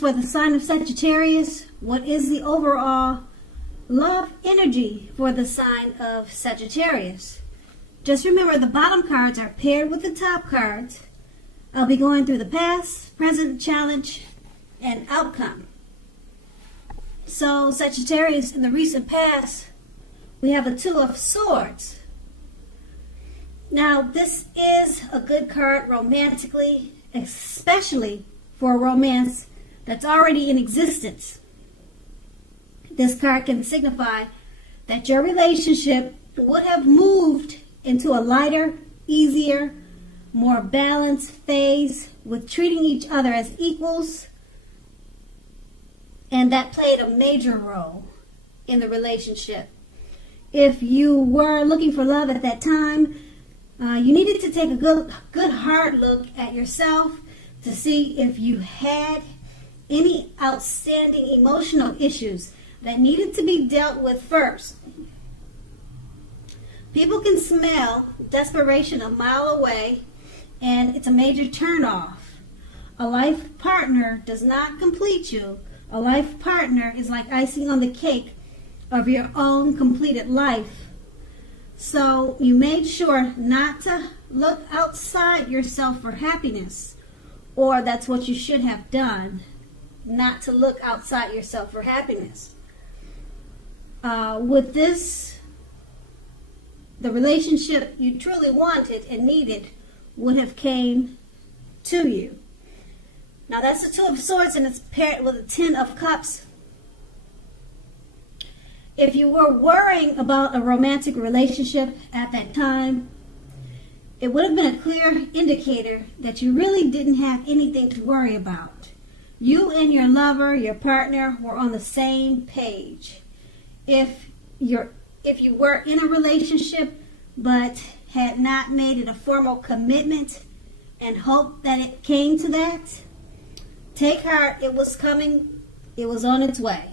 for the sign of Sagittarius. What is the overall love energy for the sign of Sagittarius? Just remember, the bottom cards are paired with the top cards. I'll be going through the past, present, challenge, and outcome. So Sagittarius, in the recent past, we have a Two of Swords. Now, this is a good card romantically, especially for a romance that's already in existence. This card can signify that your relationship would have moved into a lighter, easier, more balanced phase with treating each other as equals, and that played a major role in the relationship. If you were looking for love at that time, you needed to take a good hard look at yourself to see if you had any outstanding emotional issues that needed to be dealt with first. People can smell desperation a mile away, and it's a major turnoff. A life partner does not complete you. A life partner is like icing on the cake of your own completed life. So you made sure not to look outside yourself for happiness, or that's what you should have done, not to look outside yourself for happiness. With this, the relationship you truly wanted and needed would have came to you. Now that's the Two of Swords, and it's paired with a Ten of Cups. If you were worrying about a romantic relationship at that time, it would have been a clear indicator that you really didn't have anything to worry about. You and your lover, your partner, were on the same page. If you were in a relationship but had not made it a formal commitment and hoped that it came to that, take heart, it was coming, it was on its way.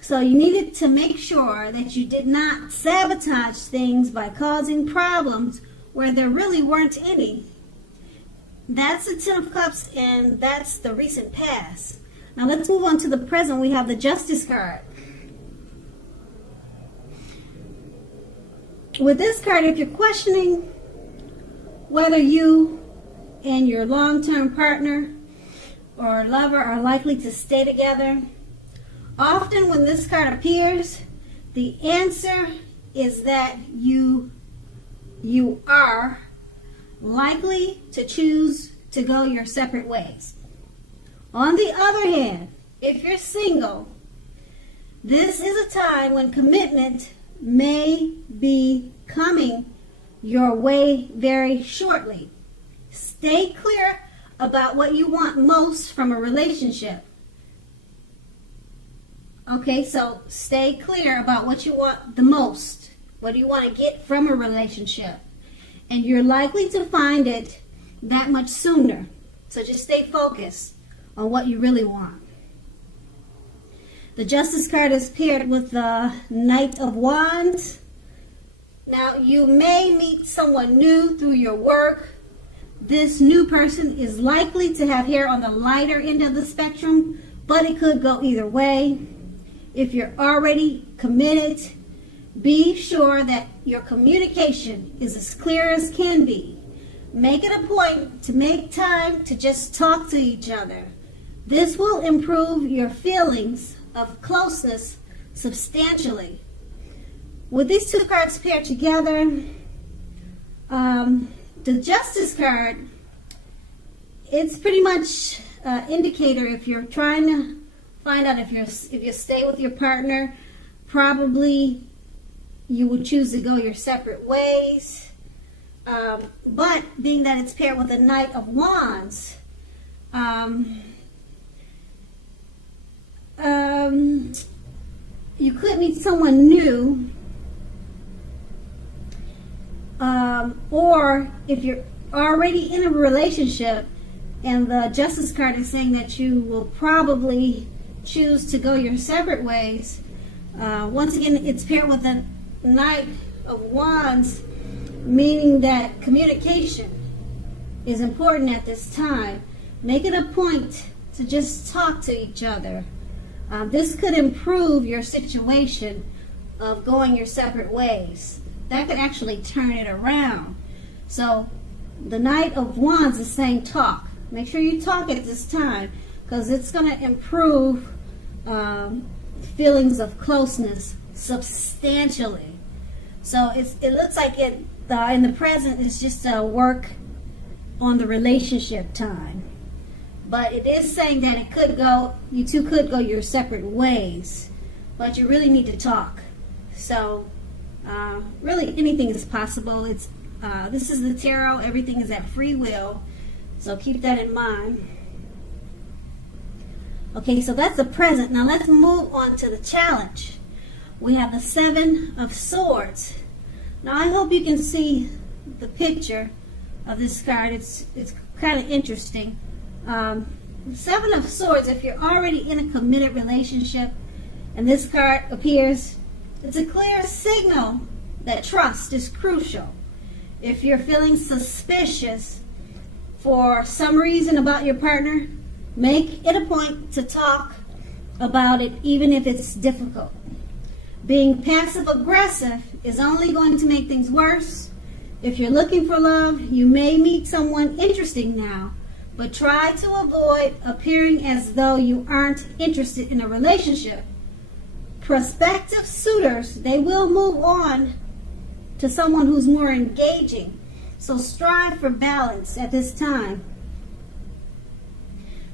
So you needed to make sure that you did not sabotage things by causing problems where there really weren't any. That's the Ten of Cups, and that's the recent past. Now let's move on to the present. We have the Justice card. With this card, if you're questioning whether you and your long-term partner or lover are likely to stay together, often when this card appears, the answer is that you are likely to choose to go your separate ways. On the other hand, if you're single, this is a time when commitment may be coming your way very shortly. Stay clear about what you want most from a relationship. Okay, so stay clear about what you want the most. What do you want to get from a relationship? And you're likely to find it that much sooner. So just stay focused on what you really want. The Justice card is paired with the Knight of Wands. Now, you may meet someone new through your work. This new person is likely to have hair on the lighter end of the spectrum, but it could go either way. If you're already committed, be sure that your communication is as clear as can be. Make it a point to make time to just talk to each other. This will improve your feelings of closeness substantially. With these two cards paired together, the Justice card, it's pretty much an indicator if you're trying to find out if you stay with your partner, probably you would choose to go your separate ways. But being that it's paired with the Knight of Wands, you could meet someone new, or if you're already in a relationship and the Justice card is saying that you will probably choose to go your separate ways, once again it's paired with the Knight of Wands, meaning that communication is important at this time. Make it a point to just talk to each other. This could improve your situation of going your separate ways. That could actually turn it around. So the Knight of Wands is saying talk. Make sure you talk at this time, because it's going to improve feelings of closeness substantially. So it looks like in the present it's just a work on the relationship time. But it is saying that you two could go your separate ways, but you really need to talk. So really anything is possible. This is the tarot. Everything is at free will. So keep that in mind. Okay, so that's the present. Now let's move on to the challenge. We have the Seven of Swords. Now I hope you can see the picture of this card. It's kind of interesting. Seven of Swords, if you're already in a committed relationship and this card appears, it's a clear signal that trust is crucial. If you're feeling suspicious for some reason about your partner, make it a point to talk about it, even if it's difficult. Being passive aggressive is only going to make things worse. If you're looking for love, you may meet someone interesting now, but try to avoid appearing as though you aren't interested in a relationship. Prospective suitors, they will move on to someone who's more engaging. So strive for balance at this time.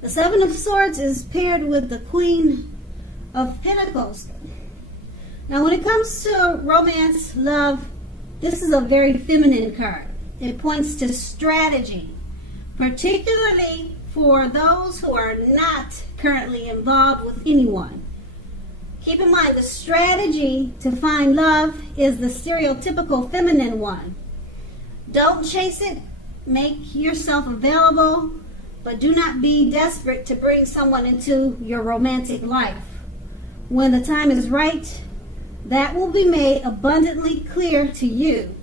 The Seven of Swords is paired with the Queen of Pentacles. Now when it comes to romance, love, this is a very feminine card. It points to strategy, particularly for those who are not currently involved with anyone. Keep in mind, the strategy to find love is the stereotypical feminine one. Don't chase it. Make yourself available, but do not be desperate to bring someone into your romantic life. When the time is right, that will be made abundantly clear to you,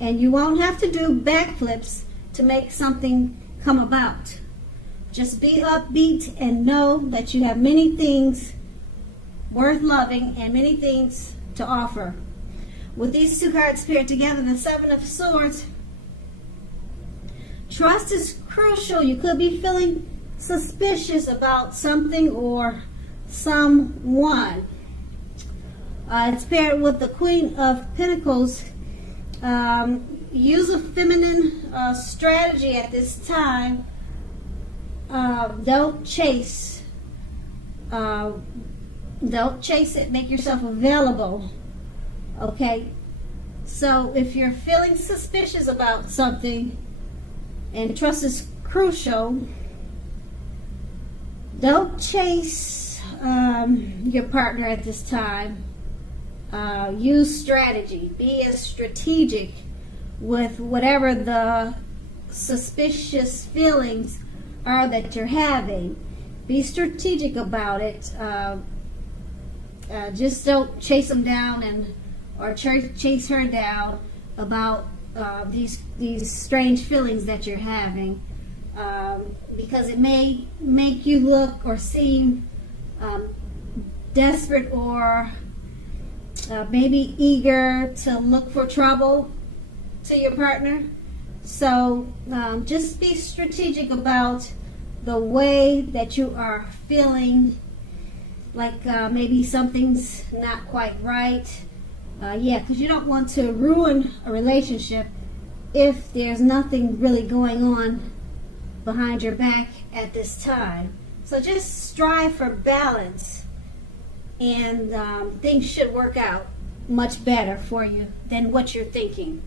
and you won't have to do backflips to make something come about. Just be upbeat and know that you have many things worth loving and many things to offer. With these two cards paired together, the Seven of Swords, trust is crucial. You could be feeling suspicious about something or someone. It's paired with the Queen of Pentacles. Use a feminine strategy at this time. Don't chase. Don't chase it. Make yourself available. Okay? So if you're feeling suspicious about something and trust is crucial, don't chase your partner at this time. Use strategy. Be as strategic with whatever the suspicious feelings are that you're having. Be strategic about it. Just don't chase them down or chase her down about these strange feelings that you're having, because it may make you look or seem desperate or maybe eager to look for trouble to your partner. So just be strategic about the way that you are feeling, like maybe something's not quite right. Because you don't want to ruin a relationship if there's nothing really going on behind your back at this time. So just strive for balance, and things should work out much better for you than what you're thinking.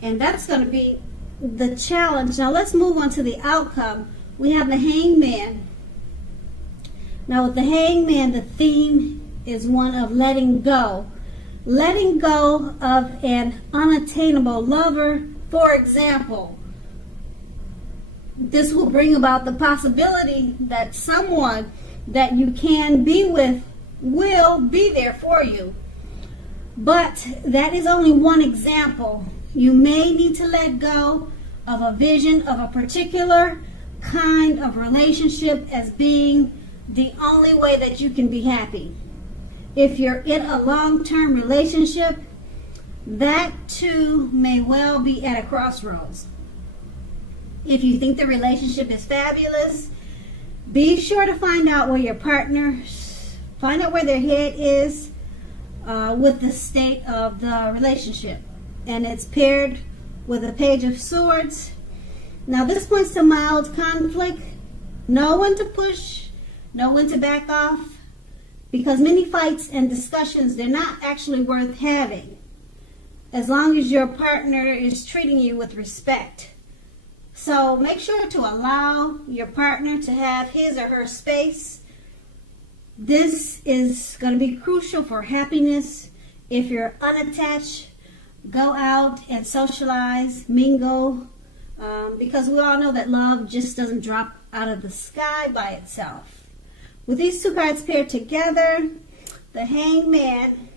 And that's going to be the challenge. Now let's move on to the outcome. We have the Hangman. Now with the Hangman, the theme is one of letting go. Letting go of an unattainable lover, for example. This will bring about the possibility that someone that you can be with will be there for you. But that is only one example. You may need to let go of a vision of a particular kind of relationship as being the only way that you can be happy. If you're in a long-term relationship, that too may well be at a crossroads. If you think the relationship is fabulous, be sure to find out where your partner, find out where their head is with the state of the relationship. And it's paired with a Page of Swords. Now this points to mild conflict. Know when to push, know when to back off, because many fights and discussions, they're not actually worth having as long as your partner is treating you with respect. So make sure to allow your partner to have his or her space. This is going to be crucial for happiness. If you're unattached, go out and socialize, mingle, because we all know that love just doesn't drop out of the sky by itself. With these two cards paired together, the Hangman,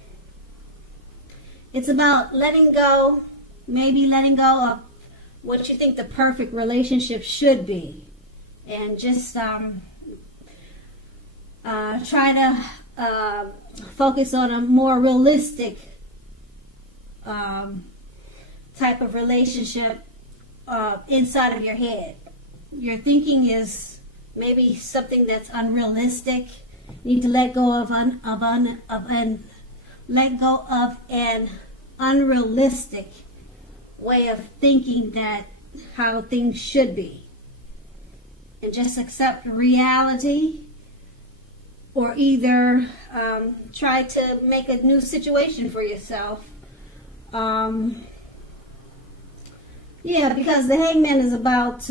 it's about letting go, maybe letting go of what you think the perfect relationship should be, and just try to focus on a more realistic type of relationship inside of your head. Your thinking is maybe something that's unrealistic. You need to let go of an unrealistic way of thinking that how things should be, and just accept reality, or either try to make a new situation for yourself. Because the Hangman is about,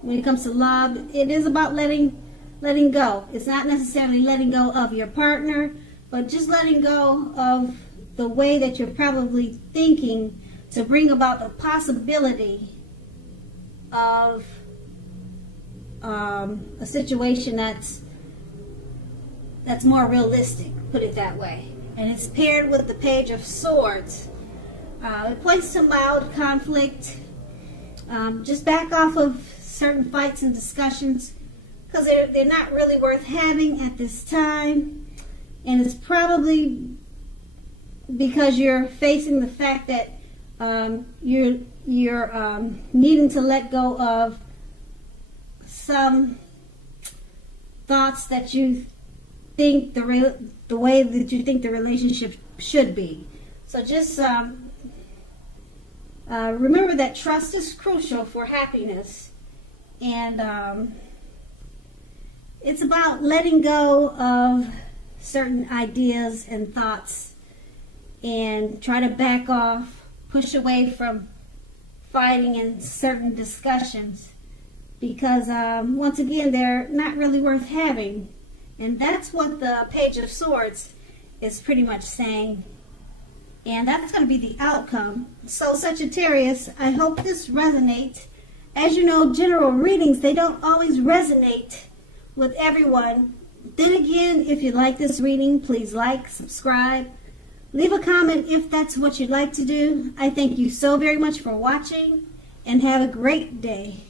when it comes to love, it is about letting go. It's not necessarily letting go of your partner, but just letting go of the way that you're probably thinking to bring about the possibility of a situation that's more realistic, put it that way. And it's paired with the Page of Swords. It points to mild conflict. Just back off of certain fights and discussions, because they're not really worth having at this time. And it's probably because you're facing the fact that you're needing to let go of some thoughts that you think the way that you think the relationship should be. So just remember that trust is crucial for happiness, and it's about letting go of certain ideas and thoughts and try to back off, push away from fighting in certain discussions, because once again, they're not really worth having. And that's what the Page of Swords is pretty much saying. And that's going to be the outcome. So Sagittarius, I hope this resonates. As you know, general readings, they don't always resonate with everyone. Then again, if you like this reading, please like, subscribe, leave a comment if that's what you'd like to do. I thank you so very much for watching, and have a great day.